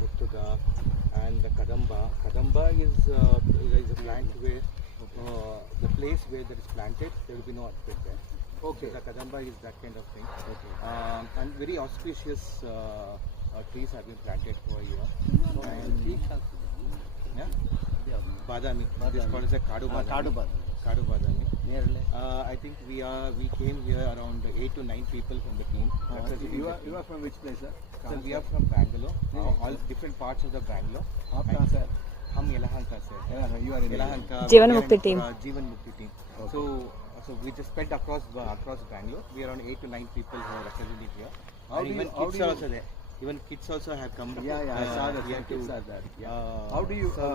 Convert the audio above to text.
Murtuga, and the Kadamba. Kadamba is a plant where the place where that is planted, there will be no earthquake there. Okay. The Kadamba is that kind of thing. Okay. And very auspicious trees have been planted over here. And yeah, Badami. It is called as a Kadu Badami. Kadu Badami. I think we came here around 8 to 9 people from the team. You are from which place, sir? So we are from Bangalore. All different parts of the Bangalore. आप कहाँ से? हम यलहंका से. You are in Yelahanka. Jeevan Mukti team. Jeevan Mukti team. So we just spread across Bangalore. We are around 8 to 9 people who are represented here. Even kids are also there. Even kids also have come. Yeah, I saw that. Kids are there. Yeah. How do you